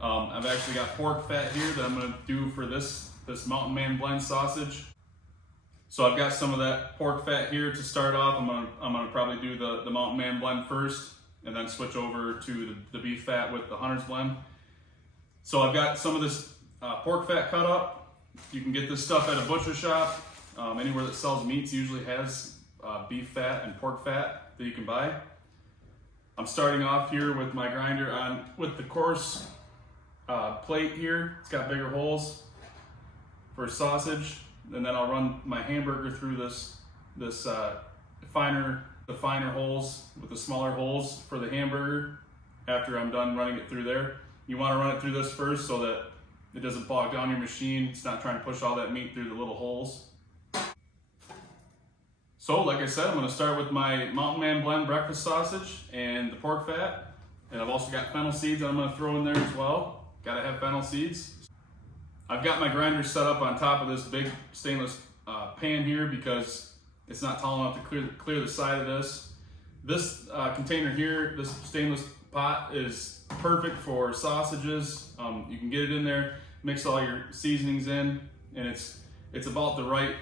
I've actually got pork fat here that I'm going to do for this Mountain Man Blend sausage. So I've got some of that pork fat here to start off. I'm gonna probably do the Mountain Man Blend first, and then switch over to the beef fat with the Hunter's Blend. So I've got some of this pork fat cut up. You can get this stuff at a butcher shop. Anywhere that sells meats usually has beef fat and pork fat that you can buy. I'm starting off here with my grinder with the coarse plate here. It's got bigger holes for sausage. And then I'll run my hamburger through the finer holes with the smaller holes for the hamburger after I'm done running it through there. You want to run it through this first so that it doesn't bog down your machine. It's not trying to push all that meat through the little holes. So like I said, I'm going to start with my Mountain Man Blend breakfast sausage and the pork fat. And I've also got fennel seeds that I'm going to throw in there as well. Got to have fennel seeds. I've got my grinder set up on top of this big stainless pan here because it's not tall enough to clear the side of this. This container here, this stainless pot, is perfect for sausages. You can get it in there, mix all your seasonings in, and it's about the right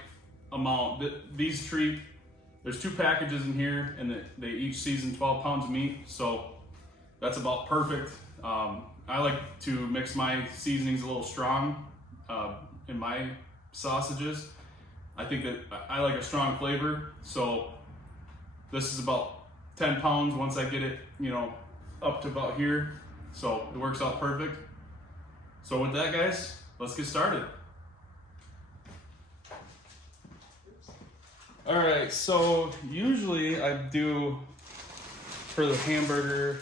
amount. There's 2 packages in here, and they each season 12 pounds of meat, so that's about perfect. I like to mix my seasonings a little strong in my sausages. I think that I like a strong flavor, so this is about 10 pounds once I get it, up to about here, so it works out perfect. So with that, guys, let's get started. All right, so usually I do, for the hamburger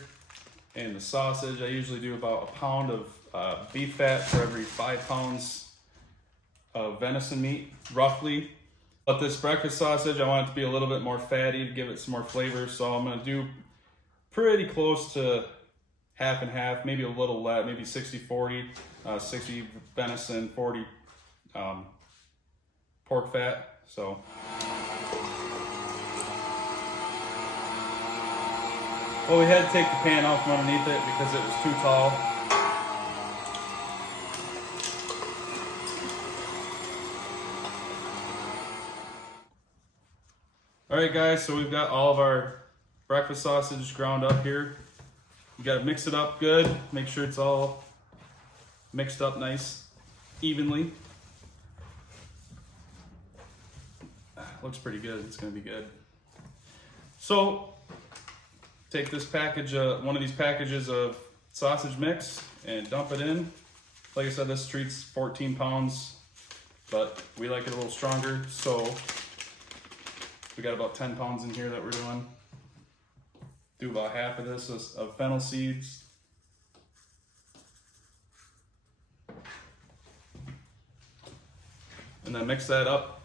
and the sausage, I usually do about a pound of beef fat for every 5 pounds of venison meat, roughly. But this breakfast sausage, I want it to be a little bit more fatty to give it some more flavor, so I'm gonna do pretty close to half and half, maybe a little less, maybe 60-40, 60 venison, 40 pork fat. So well, we had to take the pan off from underneath it because it was too tall. All right, guys, so we've got all of our breakfast sausage ground up here. You gotta mix it up good, make sure it's all mixed up nice, evenly. Looks pretty good, it's gonna be good. So, take this package, one of these packages of sausage mix, and dump it in. Like I said, this treats 14 pounds, but we like it a little stronger, so we got about 10 pounds in here that we're doing. Do about half of this of fennel seeds. and then mix that up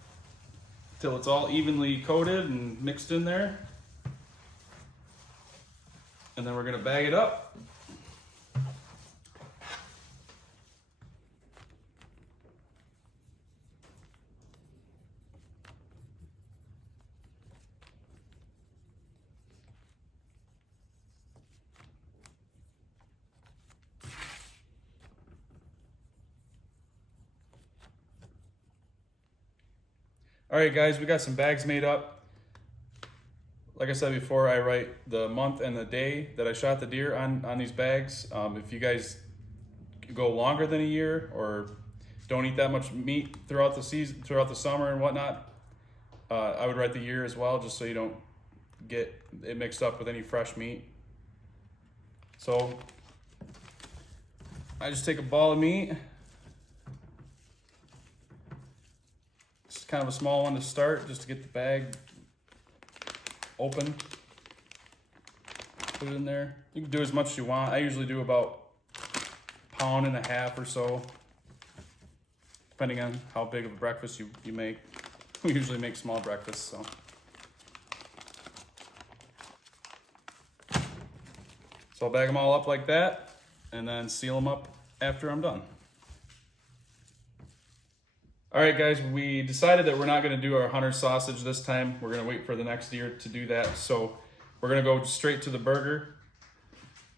till it's all evenly coated and mixed in there. And then we're gonna bag it up. All right, guys, we got some bags made up. Like I said before, I write the month and the day that I shot the deer on these bags. If you guys go longer than a year or don't eat that much meat throughout the season, throughout the summer and whatnot, I would write the year as well, just so you don't get it mixed up with any fresh meat. So I just take a ball of meat. It's kind of a small one to start, just to get the bag open. Put it in there. You can do as much as you want. I usually do about 1.5 pounds or so, depending on how big of a breakfast you make. We usually make small breakfasts, so. So I'll bag them all up like that and then seal them up after I'm done. All right, guys, we decided that we're not gonna do our hunter sausage this time. We're gonna wait for the next year to do that. So we're gonna go straight to the burger.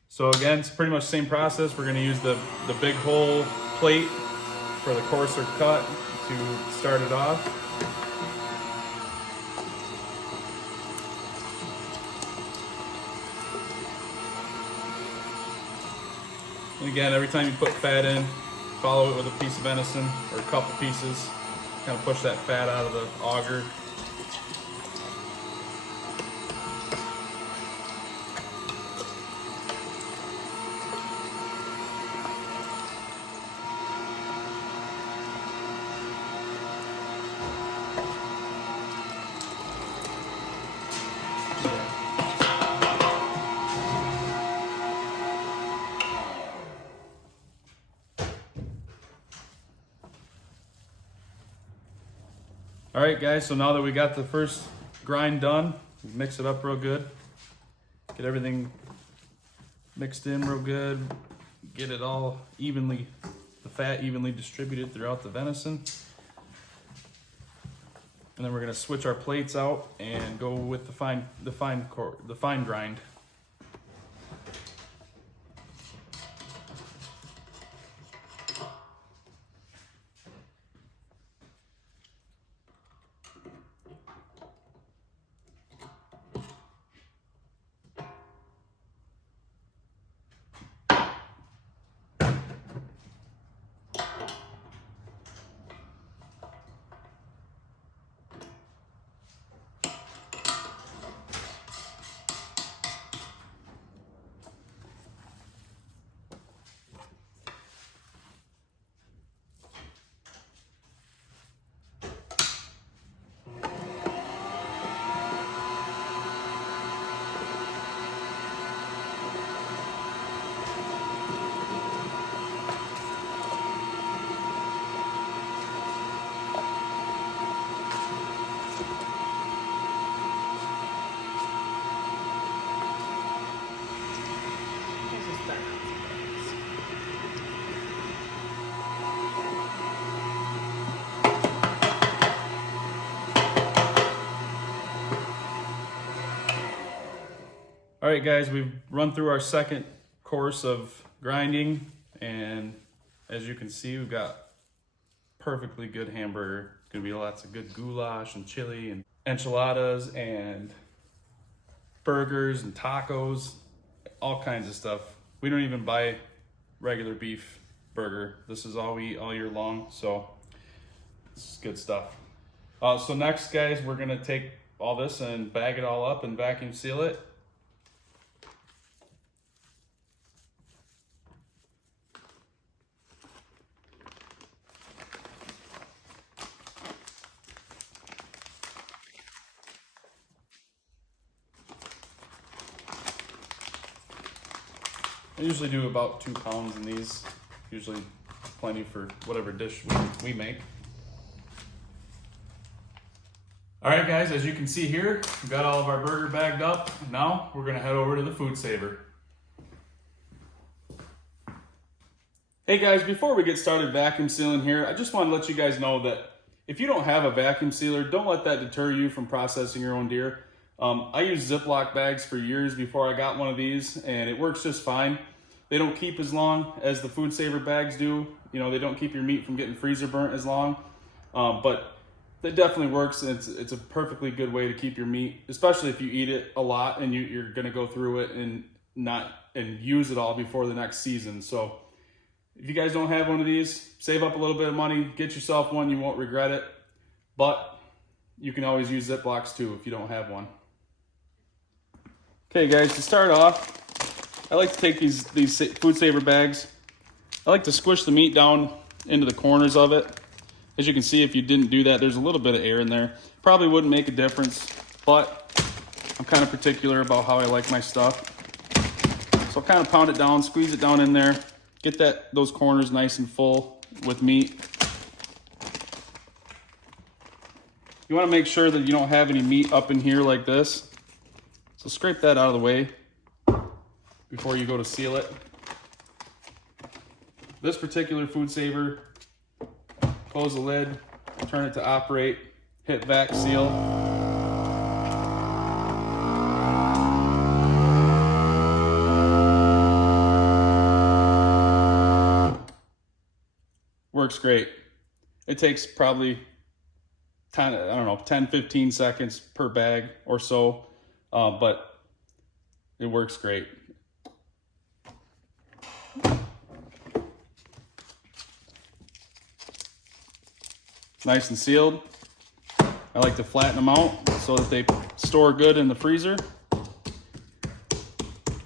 So again, it's pretty much the same process. We're gonna use the big whole plate for the coarser cut to start it off. And again, every time you put fat in, follow it with a piece of venison or a couple pieces. Kind of push that fat out of the auger. All right, guys, so now that we got the first grind done, mix it up real good. Get everything mixed in real good. Get it all evenly, the fat evenly distributed throughout the venison. And then we're gonna switch our plates out and go with the fine grind. All right, guys, we've run through our second course of grinding, and as you can see, we've got perfectly good hamburger. Gonna be lots of good goulash and chili and enchiladas and burgers and tacos, all kinds of stuff. We don't even buy regular beef burger. This is all we eat all year long, so this is good stuff. So next, guys, we're gonna take all this and bag it all up and vacuum seal it. I usually do about 2 pounds in these, usually plenty for whatever dish we make. All right, guys, as you can see here, we've got all of our burger bagged up. Now we're gonna head over to the food saver. Hey guys, before we get started vacuum sealing here, I just want to let you guys know that if you don't have a vacuum sealer, don't let that deter you from processing your own deer. I used Ziploc bags for years before I got one of these, and it works just fine. They don't keep as long as the food saver bags do. You know, they don't keep your meat from getting freezer burnt as long, but it definitely works, and it's a perfectly good way to keep your meat, especially if you eat it a lot and you're gonna go through it and use it all before the next season. So if you guys don't have one of these, save up a little bit of money, get yourself one, you won't regret it. But you can always use Ziplocs too if you don't have one. Okay guys, to start off, I like to take these food saver bags. I like to squish the meat down into the corners of it. As you can see, if you didn't do that, there's a little bit of air in there. Probably wouldn't make a difference, but I'm kind of particular about how I like my stuff. So I'll kind of pound it down, squeeze it down in there, get those corners nice and full with meat. You want to make sure that you don't have any meat up in here like this. So scrape that out of the way before you go to seal it. This particular food saver, close the lid, turn it to operate, hit vac seal. Works great. It takes probably 10-15 seconds per bag or so, but it works great. Nice and sealed. I like to flatten them out so that they store good in the freezer.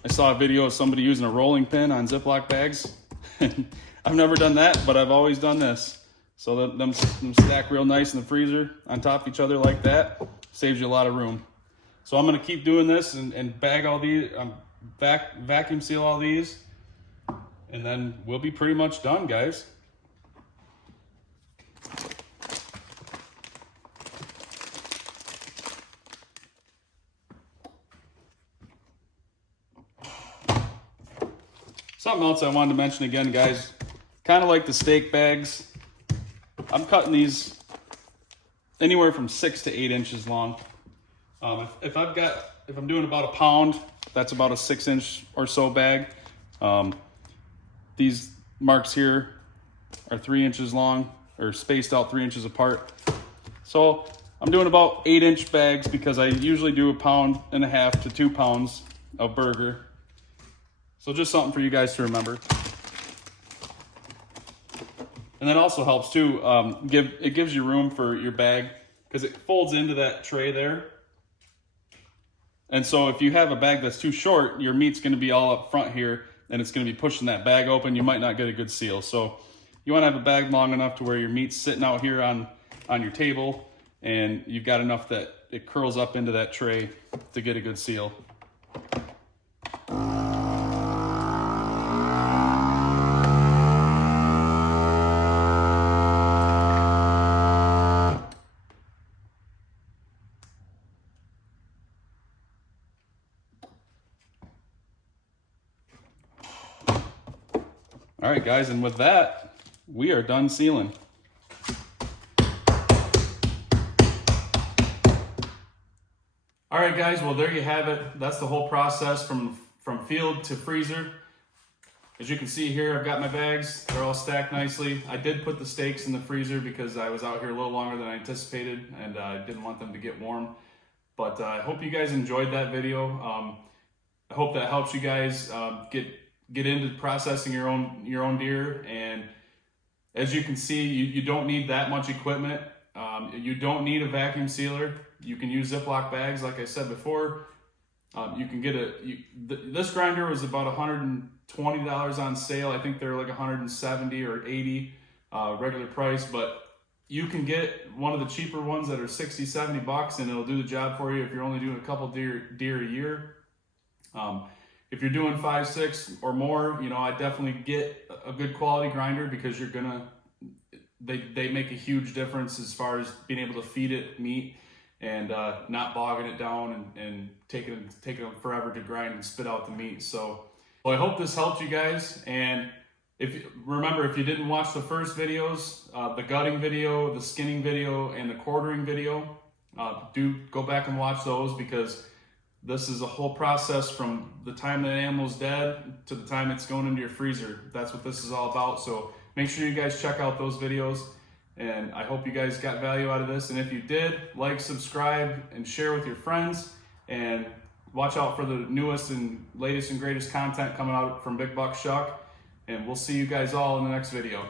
I saw a video of somebody using a rolling pin on Ziploc bags. I've never done that, but I've always done this. So that them stack real nice in the freezer on top of each other like that. Saves you a lot of room. So I'm gonna keep doing this and bag all these, vacuum seal all these, and then we'll be pretty much done, guys. Something else I wanted to mention again, guys, kind of like the steak bags, I'm cutting these anywhere from 6 to 8 inches long. If I'm doing about a pound, that's about a 6-inch or so bag. These marks here are 3 inches long, or spaced out 3 inches apart. So I'm doing about 8-inch bags because I usually do 1.5 pounds to 2 pounds of burger. So just something for you guys to remember. And that also helps too, it gives you room for your bag because it folds into that tray there. And so if you have a bag that's too short, your meat's gonna be all up front here and it's gonna be pushing that bag open. You might not get a good seal. So you wanna have a bag long enough to where your meat's sitting out here on your table and you've got enough that it curls up into that tray to get a good seal. All right, guys, and with that, we are done sealing. All right, guys, well, there you have it. That's the whole process from field to freezer. As you can see here, I've got my bags. They're all stacked nicely. I did put the steaks in the freezer because I was out here a little longer than I anticipated, and I didn't want them to get warm. But I hope you guys enjoyed that video. I hope that helps you guys get into processing your own deer. And as you can see, you don't need that much equipment. You don't need a vacuum sealer. You can use Ziploc bags, like I said before. You can get this grinder was about $120 on sale. I think they're like $170 or $80 regular price, but you can get one of the cheaper ones that are $60-$70 and it'll do the job for you if you're only doing a couple deer a year. If you're doing 5-6 or more, I definitely get a good quality grinder because they make a huge difference as far as being able to feed it meat and not bogging it down and taking them forever to grind and spit out the meat. So well, I hope this helped you guys. And remember, if you didn't watch the first videos, the gutting video, the skinning video, and the quartering video, do go back and watch those, because this is a whole process from the time the animal's dead to the time it's going into your freezer. That's what this is all about. So make sure you guys check out those videos. And I hope you guys got value out of this. And if you did, like, subscribe, and share with your friends. And watch out for the newest and latest and greatest content coming out from Big Buck Shuck. And we'll see you guys all in the next video.